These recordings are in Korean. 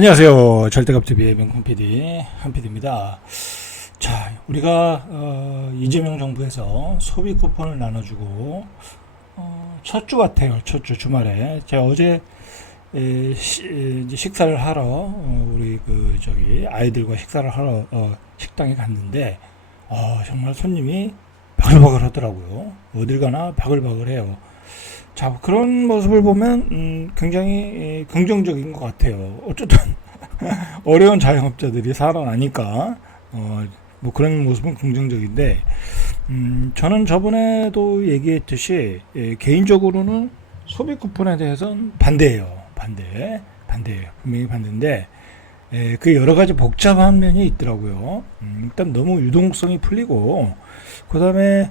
안녕하세요. 절대값TV의 명품 PD 한PD입니다. 자, 우리가 이재명 정부에서 소비 쿠폰을 나눠주고 첫 주 같아요. 첫 주 주말에 제가 어제 이제 식사를 하러 우리 아이들과 식사를 하러 식당에 갔는데 정말 손님이 바글바글 하더라고요. 어딜 가나 바글바글해요. 자, 그런 모습을 보면 굉장히 긍정적인 것 같아요. 어쨌든 어려운 자영업자들이 살아나니까 뭐 그런 모습은 긍정적인데, 저는 저번에도 얘기했듯이 개인적으로는 소비 쿠폰에 대해서는 반대예요. 반대예요. 분명히 반대인데, 그 여러 가지 복잡한 면이 있더라고요. 일단 너무 유동성이 풀리고, 그 다음에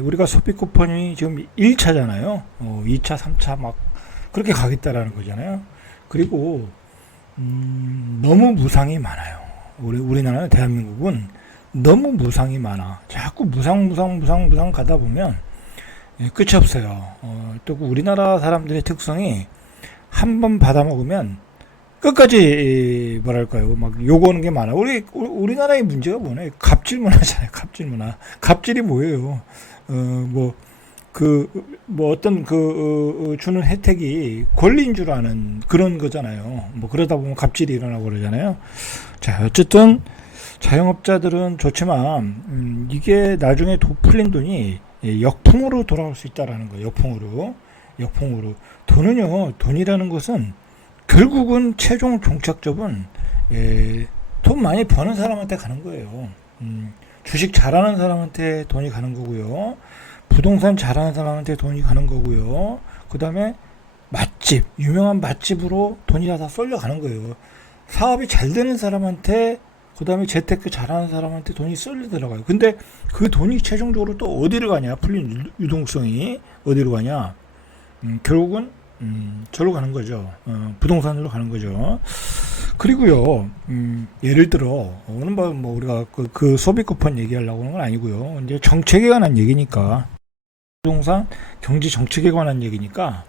우리가 소비 쿠폰이 지금 1차잖아요. 2차, 3차 막 그렇게 가겠다라는 거잖아요. 그리고 너무 무상이 많아요. 우리나라 대한민국은 너무 무상이 많아. 자꾸 무상 가다 보면 끝이 없어요. 또 우리나라 사람들의 특성이 한 번 받아 먹으면 끝까지 뭐랄까요, 막 요구하는 게 많아. 우리나라의 문제가 뭐냐? 갑질 문화잖아요. 갑질 문화. 갑질이 뭐예요? 어떤 주는 혜택이 권리인 줄 아는 그런 거잖아요. 뭐 그러다 보면 갑질이 일어나고 그러잖아요. 자, 어쨌든 자영업자들은 좋지만 이게 나중에 풀린 돈이 역풍으로 돌아올 수 있다라는 거예요. 역풍으로. 돈이라는 것은 결국은 최종 종착점은 돈 많이 버는 사람한테 가는 거예요. 주식 잘하는 사람한테 돈이 가는 거고요. 부동산 잘하는 사람한테 돈이 가는 거고요. 그 다음에 유명한 맛집으로 돈이 다 쏠려 가는 거예요. 사업이 잘 되는 사람한테, 그 다음에 재테크 잘하는 사람한테 돈이 쏠려 들어가요. 근데 그 돈이 최종적으로 또 어디로 가냐? 풀린 유동성이 어디로 가냐? 결국은 저로 가는 거죠. 부동산으로 가는 거죠. 그리고요, 예를 들어, 오늘 뭐 우리가 그 소비 쿠폰 얘기하려고 하는 건 아니고요. 이제 정책에 관한 얘기니까, 부동산 경제 정책에 관한 얘기니까,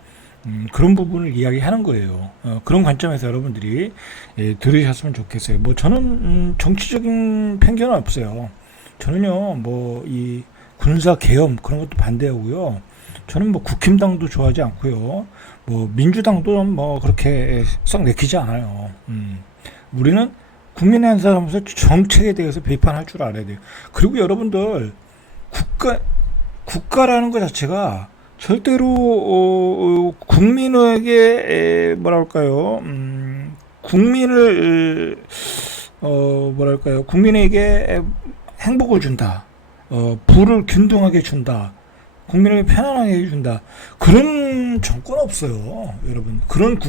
그런 부분을 이야기하는 거예요. 그런 관점에서 여러분들이 들으셨으면 좋겠어요. 뭐 저는 정치적인 편견은 없어요. 저는요, 뭐 이 군사 계엄 그런 것도 반대하고요. 저는 뭐 국힘당도 좋아하지 않고요. 뭐 민주당도 뭐 그렇게 썩 내키지 않아요. 우리는 국민의 한 사람으로서 정책에 대해서 비판할 줄 알아야 돼요. 그리고 여러분들 국가라는 것 자체가 절대로 국민에게 뭐랄까요, 국민에게 행복을 준다, 부를 균등하게 준다, 국민에게 편안하게 해준다, 그런 정권 없어요, 여러분. 그런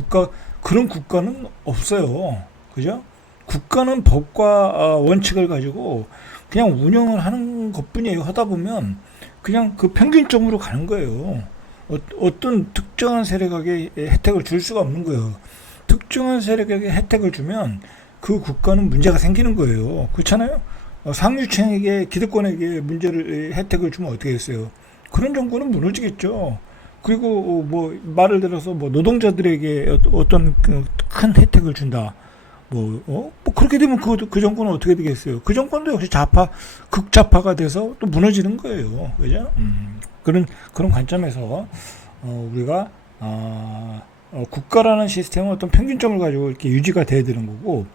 국가는 없어요. 그죠? 국가는 법과 원칙을 가지고 그냥 운영을 하는 것뿐이에요. 하다 보면 그냥 그 평균점으로 가는 거예요. 어떤 특정한 세력에게 혜택을 줄 수가 없는 거예요. 특정한 세력에게 혜택을 주면 그 국가는 문제가 생기는 거예요. 그렇잖아요? 상류층에게, 기득권에게 혜택을 주면 어떻게 했어요? 그런 정권은 무너지겠죠. 그리고 뭐 말을 들어서 뭐 노동자들에게 어떤 큰 혜택을 준다. 뭐 그렇게 되면 그 정권은 어떻게 되겠어요? 그 정권도 역시 극좌파가 돼서 또 무너지는 거예요. 그죠? 그런 관점에서 우리가 국가라는 시스템은 어떤 평균점을 가지고 이렇게 유지가 돼야 되는 거고,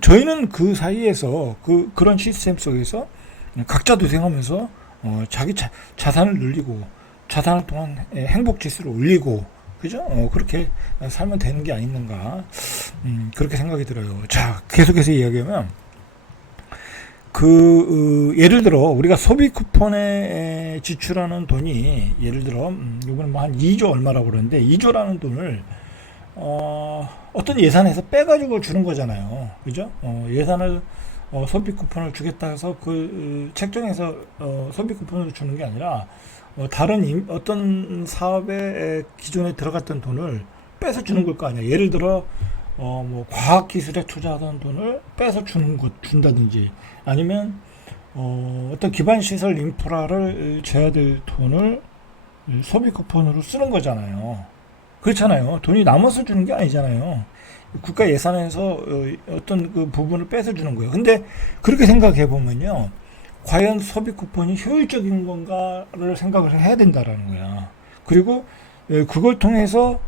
저희는 그 사이에서 그런 시스템 속에서 각자 도생하면서 자기 자산을 늘리고, 자산을 통한 행복 지수를 올리고, 그죠? 그렇게 살면 되는 게 아닌가, 그렇게 생각이 들어요. 자, 계속해서 이야기하면, 예를 들어, 우리가 소비 쿠폰에 지출하는 돈이, 예를 들어, 이번에 뭐 한 2조 얼마라고 그러는데, 2조라는 돈을, 어떤 예산에서 빼가지고 주는 거잖아요. 그죠? 예산을, 소비 쿠폰을 주겠다 해서 책정해서, 소비 쿠폰을 주는 게 아니라, 다른 어떤 사업에 기존에 들어갔던 돈을 빼서 주는 걸 거 아니야. 예를 들어 뭐 과학기술에 투자하던 돈을 빼서 준다든지, 아니면 어떤 기반시설 인프라를 재야 될 돈을 소비 쿠폰으로 쓰는 거잖아요. 그렇잖아요. 돈이 남아서 주는 게 아니잖아요. 국가 예산에서 어떤 그 부분을 뺏어주는 거예요. 근데 그렇게 생각해 보면요, 과연 소비 쿠폰이 효율적인 건가를 생각을 해야 된다라는 거야. 그리고 그걸 통해서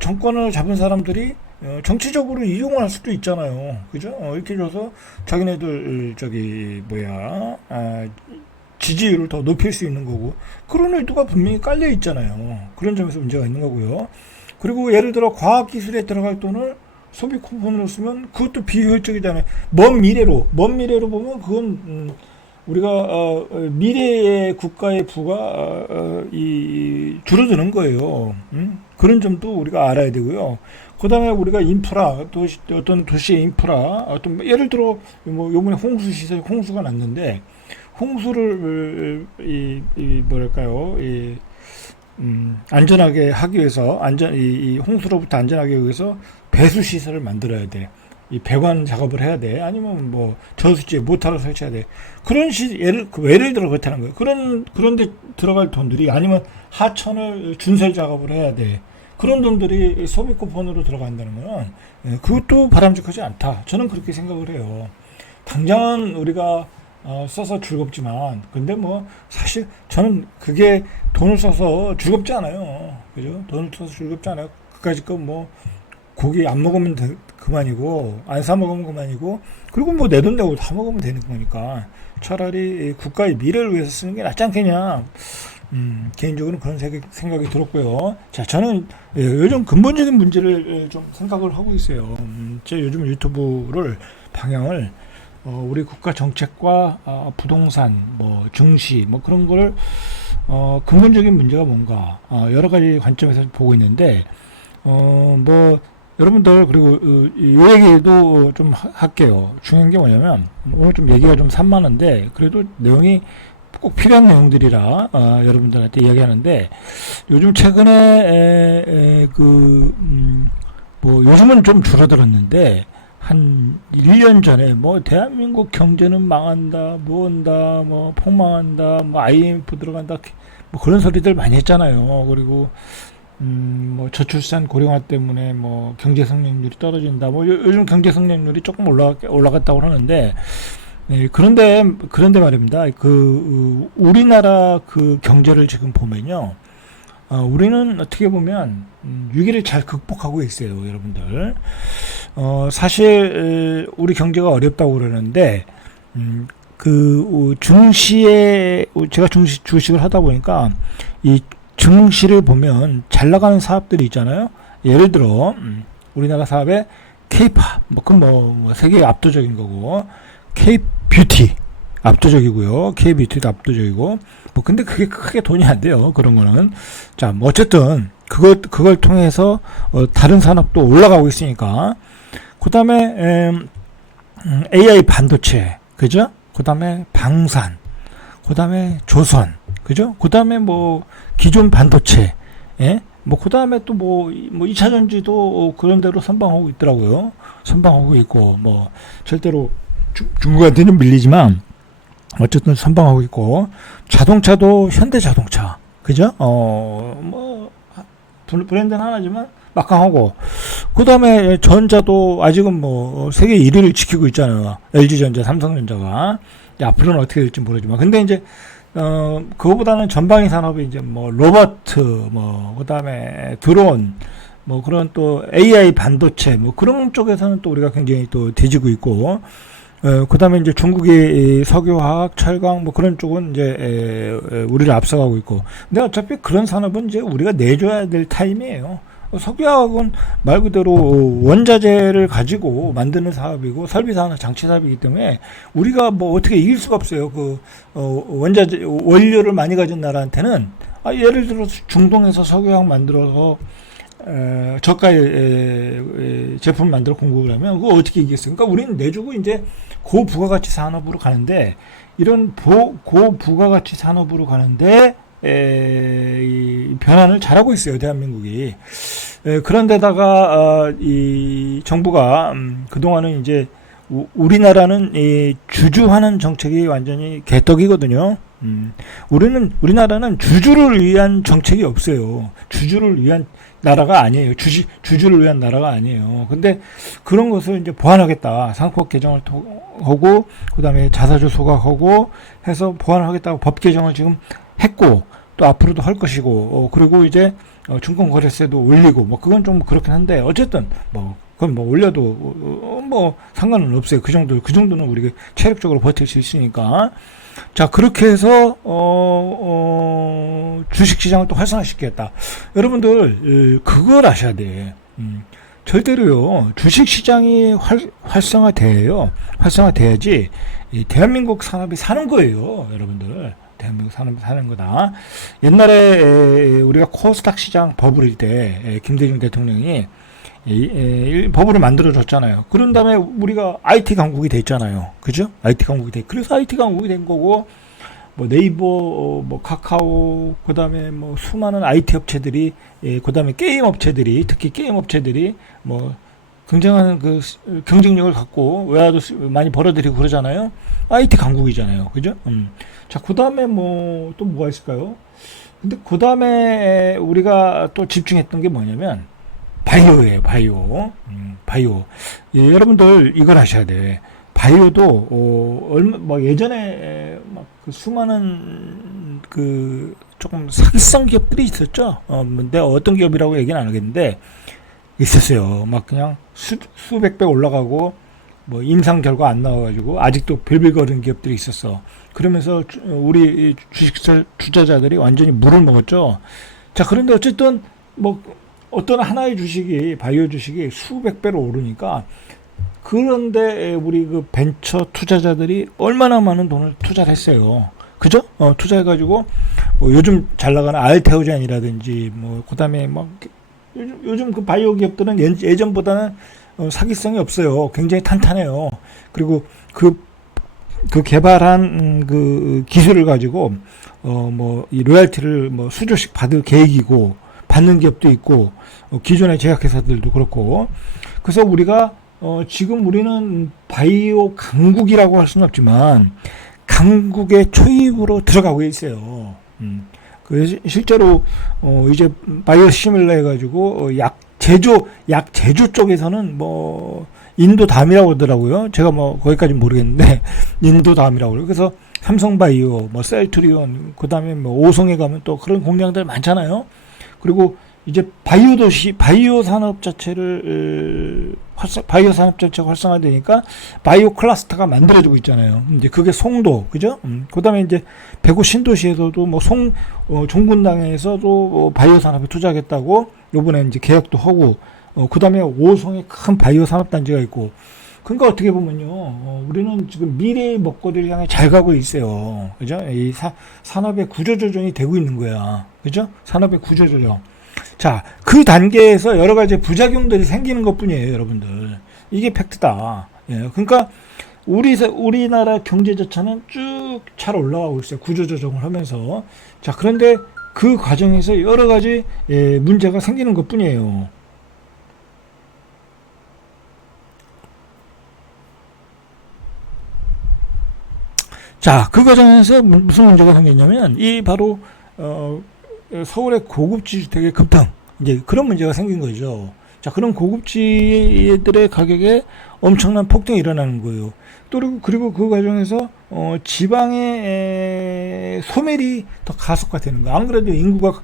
정권을 잡은 사람들이 정치적으로 이용을 할 수도 있잖아요. 그죠? 이렇게 줘서 자기네들 지지율을 더 높일 수 있는 거고, 그런 의도가 분명히 깔려 있잖아요. 그런 점에서 문제가 있는 거고요. 그리고 예를 들어 과학기술에 들어갈 돈을 소비 쿠폰으로 쓰면 그것도 비효율적이잖아요. 먼 미래로 보면 그건 우리가 미래의 국가의 부가 줄어드는 거예요. 그런 점도 우리가 알아야 되고요. 그다음에 우리가 인프라, 어떤 도시의 인프라, 예를 들어 뭐 요번에 홍수가 났는데, 홍수를 안전하게 하기 위해서, 이 홍수로부터 안전하게 하기 위해서 배수 시설을 만들어야 돼. 이 배관 작업을 해야 돼. 아니면 뭐 저수지에 모터를 설치해야 돼. 예를 들어 그렇다는 거예요. 그런데 들어갈 돈들이, 아니면 하천을 준설 작업을 해야 돼. 그런 돈들이 소비 쿠폰으로 들어간다는 거는 그것도 바람직하지 않다. 저는 그렇게 생각을 해요. 당장은 우리가 써서 즐겁지만, 근데 뭐 사실 저는 그게 돈을 써서 즐겁지 않아요. 그죠? 돈을 써서 즐겁지 않아요. 그까짓 거 뭐 고기 안 먹으면 그만이고, 안 사 먹으면 그만이고, 그리고 뭐 내 돈 내고 다 먹으면 되는 거니까 차라리 국가의 미래를 위해서 쓰는 게 낫지 않겠냐. 개인적으로는 그런 생각이 들었고요. 자, 저는 요즘 근본적인 문제를 좀 생각을 하고 있어요. 제 요즘 유튜브를 방향을 우리 국가 정책과 부동산, 뭐 증시, 뭐 그런 거를 근본적인 문제가 뭔가 여러 가지 관점에서 보고 있는데, 뭐 여러분들, 그리고 이 얘기도 좀 할게요. 중요한 게 뭐냐면, 오늘 좀 얘기가 좀 산만한데 그래도 내용이 꼭 필요한 내용들이라 여러분들한테 이야기하는데, 요즘 최근에 뭐 요즘은 좀 줄어들었는데, 한 1년 전에 뭐 대한민국 경제는 망한다, 뭐 폭망한다, 뭐 IMF 들어간다, 뭐 그런 소리들 많이 했잖아요. 그리고 뭐 저출산 고령화 때문에 뭐 경제 성장률이 떨어진다. 뭐 요즘 경제 성장률이 조금 올라갔다고 하는데, 그런데 말입니다. 우리나라 그 경제를 지금 보면요, 우리는 어떻게 보면 위기를 잘 극복하고 있어요, 여러분들. 사실 우리 경제가 어렵다고 그러는데, 제가 주식을 하다 보니까 이 증시를 보면 잘 나가는 사업들이 있잖아요. 예를 들어 우리나라 사업에 K-팝, 뭐 세계 압도적인 거고, K-뷰티 압도적이고요. K-뷰티도 압도적이고, 뭐 근데 그게 크게 돈이 안 돼요. 그런 거는. 자, 뭐 어쨌든 그걸 통해서 다른 산업도 올라가고 있으니까. 그다음에 AI 반도체, 그죠? 그다음에 방산, 그다음에 조선, 그죠? 그다음에 뭐 기존 반도체, 예? 뭐 그다음에 또 뭐 2차 전지도 그런 대로 선방하고 있더라고요. 선방하고 있고, 뭐 절대로 중국한테는 밀리지만 어쨌든 선방하고 있고, 자동차도 현대자동차, 그죠? 뭐 브랜드는 하나지만 막강하고, 그 다음에 전자도 아직은 뭐 세계 1위를 지키고 있잖아요. LG전자, 삼성전자가. 앞으로는 어떻게 될지 모르지만, 근데 이제 그거보다는 전방위 산업이 이제 뭐 로봇, 뭐 그다음에 드론, 뭐 그런 또 AI 반도체, 뭐 그런 쪽에서는 또 우리가 굉장히 또 뒤지고 있고, 그다음에 이제 중국의 석유화학, 철강, 뭐 그런 쪽은 이제 우리를 앞서가고 있고. 근데 어차피 그런 산업은 이제 우리가 내줘야 될 타임이에요. 석유화학은 말 그대로 원자재를 가지고 만드는 사업이고, 설비사나 장치 사업이기 때문에 우리가 뭐 어떻게 이길 수가 없어요. 원자재 원료를 많이 가진 나라한테는, 예를 들어 중동에서 석유화학 만들어서 저가의 제품 만들어 공급을 하면 그거 어떻게 이기겠어요? 그러니까 우리는 내주고 이제 고부가가치 산업으로 가는데, 이런 고부가가치 산업으로 가는데 이 변환을 잘하고 있어요, 대한민국이. 그런데다가 이 정부가 그동안은 이제 우리나라는 이 주주하는 정책이 완전히 개떡이거든요. 우리나라는 주주를 위한 정책이 없어요. 주주를 위한 나라가 아니에요. 주주를 위한 나라가 아니에요. 근데 그런 것을 이제 보완하겠다. 상법 개정을 하고, 그 다음에 자사주 소각하고 해서 보완하겠다고 법 개정을 지금 했고, 또 앞으로도 할 것이고, 그리고 이제 증권거래세도 올리고, 뭐 그건 좀 그렇긴 한데, 어쨌든 그건 올려도 상관은 없어요. 그 정도는 우리가 체력적으로 버틸 수 있으니까. 자, 그렇게 해서 주식시장을 또 활성화시키겠다. 여러분들 그걸 아셔야 돼. 절대로요, 주식시장이 활성화돼야지 대한민국 산업이 사는 거예요. 여러분들, 대한민국 산업이 사는 거다. 옛날에 우리가 코스닥 시장 버블일 때 김대중 대통령이 법으로 만들어줬잖아요. 그런 다음에 우리가 IT 강국이 됐잖아요. 그죠? IT 강국이 그래서 IT 강국이 된 거고, 뭐 네이버, 뭐 카카오, 그 다음에 뭐 수많은 IT 업체들이, 그 다음에 게임 업체들이, 특히 게임 업체들이 뭐 굉장한 그 경쟁력을 갖고 외화도 많이 벌어들이고 그러잖아요. IT 강국이잖아요. 그죠? 자, 그 다음에 또 뭐가 있을까요? 근데 그 다음에 우리가 또 집중했던 게 뭐냐면, 바이오예요, 바이오. 바이오. 예, 여러분들 이걸 아셔야 돼. 바이오도 예전에 그 수많은 조금 사기성 기업들이 있었죠. 근데 어떤 기업이라고 얘기는 안 하겠는데 있었어요. 그냥 수백 배 올라가고 임상 결과 안 나와가지고 아직도 빌빌거리는 기업들이 있었어. 그러면서 우리 주식 투자자들이 완전히 물을 먹었죠. 자, 그런데 어쨌든 어떤 하나의 주식이, 바이오 주식이 수백 배로 오르니까, 그런데 우리 그 벤처 투자자들이 얼마나 많은 돈을 투자를 했어요. 그죠? 투자해가지고 요즘 잘 나가는 알테오젠이라든지 그 다음에 요즘 그 바이오 기업들은 예전보다는 사기성이 없어요. 굉장히 탄탄해요. 그리고 그 개발한 그 기술을 가지고 이 로열티를 수조씩 받을 계획이고, 받는 기업도 있고, 기존의 제약회사들도 그렇고. 그래서 우리가 지금 우리는 바이오 강국이라고 할 수는 없지만 강국의 초입으로 들어가고 있어요. 실제로 이제 바이오 시밀러 해가지고 약 제조 쪽에서는 인도 다음이라고 하더라고요. 제가 거기까지 모르겠는데 인도 다음이라고 그래요. 그래서 삼성바이오, 셀트리온, 그 다음에 오송에 가면 또 그런 공장들 많잖아요. 그리고 이제 바이오 산업 자체가 활성화되니까 바이오 클러스터가 만들어지고 있잖아요. 이제 그게 송도, 그죠? 그 다음에 이제 대구 신도시에서도 종군당에서도 바이오 산업에 투자하겠다고 요번에 이제 계약도 하고, 그 다음에 오송에 큰 바이오 산업 단지가 있고. 그러니까 어떻게 보면요, 우리는 지금 미래의 먹거리를 향해 잘 가고 있어요. 그죠? 이 산업의 구조조정이 되고 있는 거야. 그죠? 산업의 구조조정. 자, 그 단계에서 여러 가지 부작용들이 생기는 것 뿐이에요, 여러분들. 이게 팩트다. 예, 그러니까 우리나라 경제 자체는 쭉 잘 올라가고 있어요. 구조조정을 하면서. 자, 그런데 그 과정에서 여러 가지 문제가 생기는 것 뿐이에요. 자, 그 과정에서 무슨 문제가 생겼냐면, 바로 서울의 고급지 주택의 급등, 이제 그런 문제가 생긴 거죠. 자, 그런 고급지들의 가격에 엄청난 폭등이 일어나는 거예요. 그리고 그 과정에서 지방의 소멸이 더 가속화되는 거예요. 안 그래도 인구가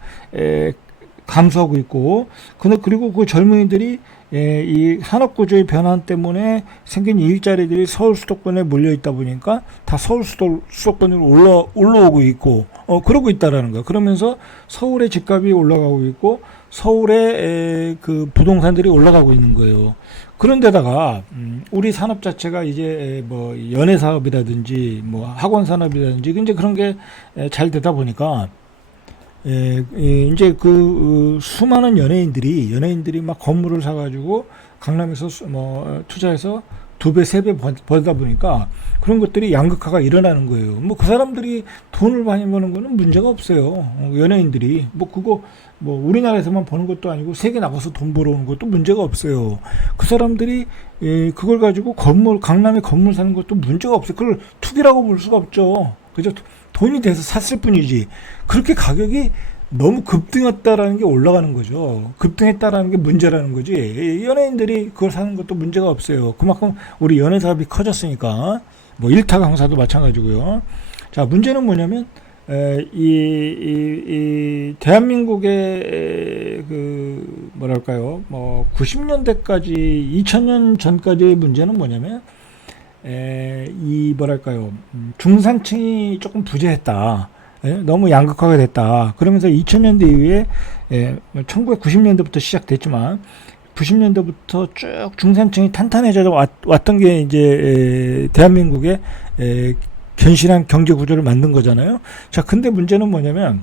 감소하고 있고, 그리고 그 젊은이들이 이 산업구조의 변환 때문에 생긴 일자리들이 서울 수도권에 몰려있다 보니까 다 서울 수도권으로 올라오고 있고, 그러고 있다라는 거야. 그러면서 서울의 집값이 올라가고 있고, 서울의 그 부동산들이 올라가고 있는 거예요. 그런데다가, 우리 산업 자체가 이제 연예 사업이라든지, 학원 산업이라든지, 이제 그런 게 잘 되다 보니까, 이제 수많은 연예인들이 막 건물을 사가지고 강남에서 투자해서 2배, 3배 벌다 보니까 그런 것들이 양극화가 일어나는 거예요. 그 사람들이 돈을 많이 버는 거는 문제가 없어요. 연예인들이. 우리나라에서만 버는 것도 아니고 세계 나가서 돈 벌어오는 것도 문제가 없어요. 그 사람들이, 그걸 가지고 강남에 건물 사는 것도 문제가 없어요. 그걸 투기라고 볼 수가 없죠. 그죠? 돈이 돼서 샀을 뿐이지. 그렇게 가격이 너무 급등했다라는 게 올라가는 거죠. 급등했다라는 게 문제라는 거지. 연예인들이 그걸 사는 것도 문제가 없어요. 그만큼 우리 연예 사업이 커졌으니까. 뭐 일타 강사도 마찬가지고요. 자, 문제는 뭐냐면 대한민국의 그 뭐랄까요, 뭐 90년대까지 2000년 전까지의 문제는 뭐냐면 이 뭐랄까요, 중산층이 조금 부재했다. 너무 양극화가 됐다. 그러면서 2000년대 이후에 1990년대부터 시작됐지만 90년대부터 쭉 중산층이 탄탄해져 왔던 게 이제 대한민국의 견실한 경제 구조를 만든 거잖아요. 자, 근데 문제는 뭐냐면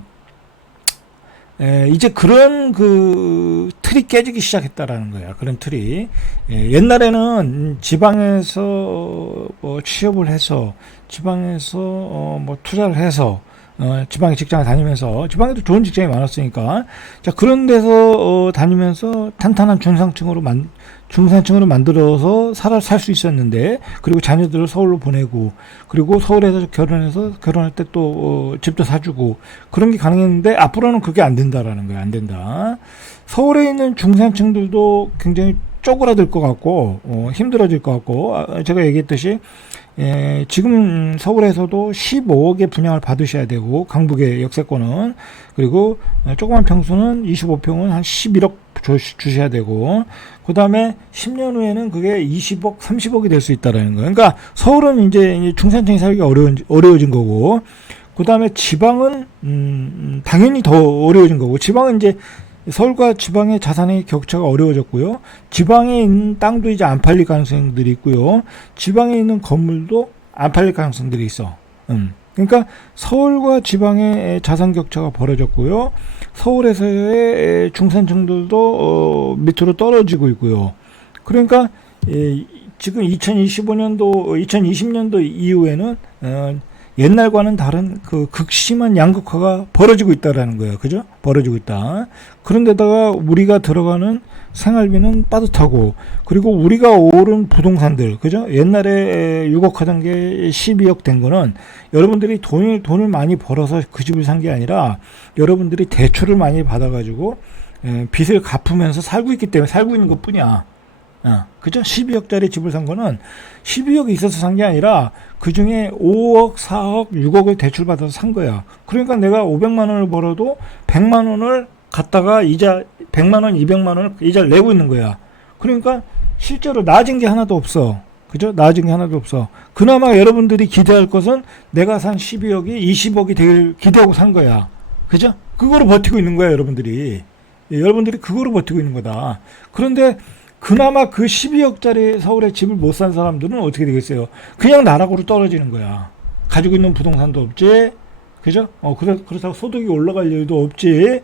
이제 그런 그 틀이 깨지기 시작했다라는 거야. 그런 틀이. 옛날에는 지방에서 뭐 취업을 해서 지방에서 뭐 투자를 해서 지방의 직장을 다니면서, 지방에도 좋은 직장이 많았으니까, 자, 그런 데서 다니면서 탄탄한 중산층으로 만들어서 살 수 있었는데, 그리고 자녀들을 서울로 보내고, 그리고 서울에서 결혼할 때 또 집도 사주고, 그런 게 가능했는데, 앞으로는 그게 안 된다라는 거야. 안 된다. 서울에 있는 중산층들도 굉장히 쪼그라들 것 같고, 힘들어질 것 같고, 제가 얘기했듯이, 지금 서울에서도 15억의 분양을 받으셔야 되고, 강북의 역세권은, 그리고 조그만 평수는 25평은 한 11억 주셔야 되고, 그 다음에 10년 후에는 그게 20억, 30억이 될 수 있다라는 거예요. 그러니까 서울은 이제 중산층이 살기 어려워진 거고, 그 다음에 지방은 당연히 더 어려워진 거고, 지방은 이제 서울과 지방의 자산의 격차가 어려워졌고요. 지방에 있는 땅도 이제 안 팔릴 가능성들이 있고요. 지방에 있는 건물도 안 팔릴 가능성들이 있어. 그러니까 서울과 지방의 자산 격차가 벌어졌고요. 서울에서의 중산층들도 밑으로 떨어지고 있고요. 그러니까 지금 2020년도 이후에는 옛날과는 다른 그 극심한 양극화가 벌어지고 있다라는 거예요. 그죠? 벌어지고 있다. 그런데다가 우리가 들어가는 생활비는 빠듯하고, 그리고 우리가 오른 부동산들, 그죠? 옛날에 6억 하던 게 12억 된 거는 여러분들이 돈을 많이 벌어서 그 집을 산 게 아니라 여러분들이 대출을 많이 받아가지고 빚을 갚으면서 살고 있는 것 뿐이야. 그죠? 12억짜리 집을 산 거는 12억이 있어서 산 게 아니라 그 중에 5억, 4억, 6억을 대출받아서 산 거야. 그러니까 내가 500만 원을 벌어도 100만 원을 갖다가 100만 원, 200만 원을 이자를 내고 있는 거야. 그러니까 실제로 나아진 게 하나도 없어. 그죠? 나아진 게 하나도 없어. 그나마 여러분들이 기대할 것은 내가 산 12억이 20억이 될 기대하고 산 거야. 그죠? 그거로 버티고 있는 거야, 여러분들이. 여러분들이 그거로 버티고 있는 거다. 그런데 그나마 그 12억짜리 서울에 집을 못 산 사람들은 어떻게 되겠어요? 그냥 나락으로 떨어지는 거야. 가지고 있는 부동산도 없지. 그죠? 그렇다고 소득이 올라갈 일도 없지.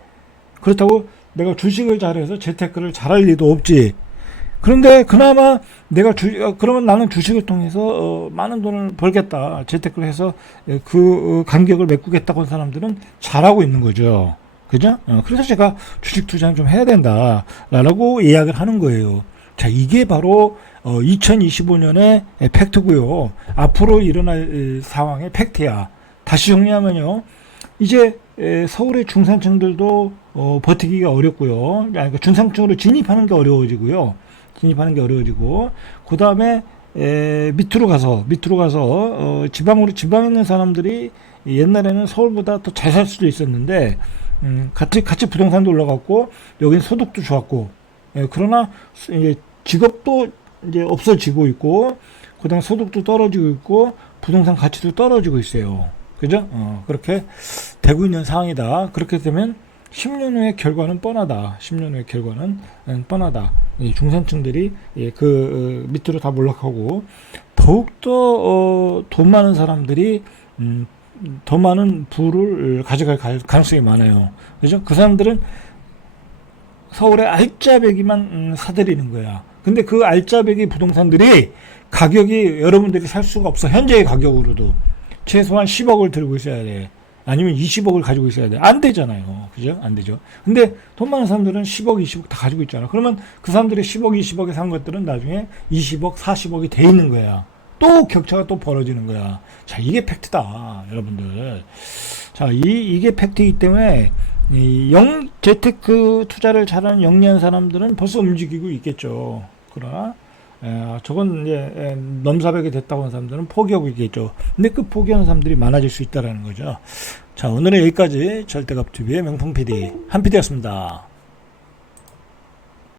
그렇다고 내가 주식을 잘해서 재테크를 잘할 일도 없지. 그런데 그나마 그러면 나는 주식을 통해서 많은 돈을 벌겠다. 재테크를 해서 그 간격을 메꾸겠다고 한 사람들은 잘하고 있는 거죠. 그죠? 그래서 제가 주식 투자는 좀 해야 된다라고 이야기를 하는 거예요. 자, 이게 바로 2025년의 팩트고요. 앞으로 일어날 상황의 팩트야. 다시 정리하면요. 이제 서울의 중산층들도 버티기가 어렵고요. 그러니까 중산층으로 진입하는 게 어려워지고, 그 다음에 밑으로 가서 지방에 있는 사람들이 옛날에는 서울보다 더 잘 살 수도 있었는데, 같이 부동산도 올라갔고, 여긴 소득도 좋았고, 그러나 이제 직업도 이제 없어지고 있고, 그다음 소득도 떨어지고 있고, 부동산 가치도 떨어지고 있어요. 그죠? 그렇게 되고 있는 상황이다. 그렇게 되면 10년 후의 결과는 뻔하다. 이 중산층들이 그 밑으로 다 몰락하고, 더욱더 돈 많은 사람들이 더 많은 부를 가져갈 가능성이 많아요. 그죠? 그 사람들은 서울의 알짜배기만 사들이는 거야. 근데 그 알짜배기 부동산들이 가격이 여러분들이 살 수가 없어. 현재의 가격으로도 최소한 10억을 들고 있어야 돼. 아니면 20억을 가지고 있어야 돼. 안 되잖아요. 그죠? 안 되죠. 근데 돈 많은 사람들은 10억, 20억 다 가지고 있잖아. 그러면 그 사람들이 10억, 20억에 산 것들은 나중에 20억, 40억이 돼 있는 거야. 또 격차가 또 벌어지는 거야. 자, 이게 팩트다, 여러분들. 자, 이게 팩트이기 때문에 재테크 투자를 잘하는 영리한 사람들은 벌써 움직이고 있겠죠. 그러나 저건 이제 넘사벽이 됐다고 하는 사람들은 포기하고 있겠죠. 근데 그 포기하는 사람들이 많아질 수 있다라는 거죠. 자, 오늘은 여기까지 절대값TV의 명품 PD 한 PD였습니다.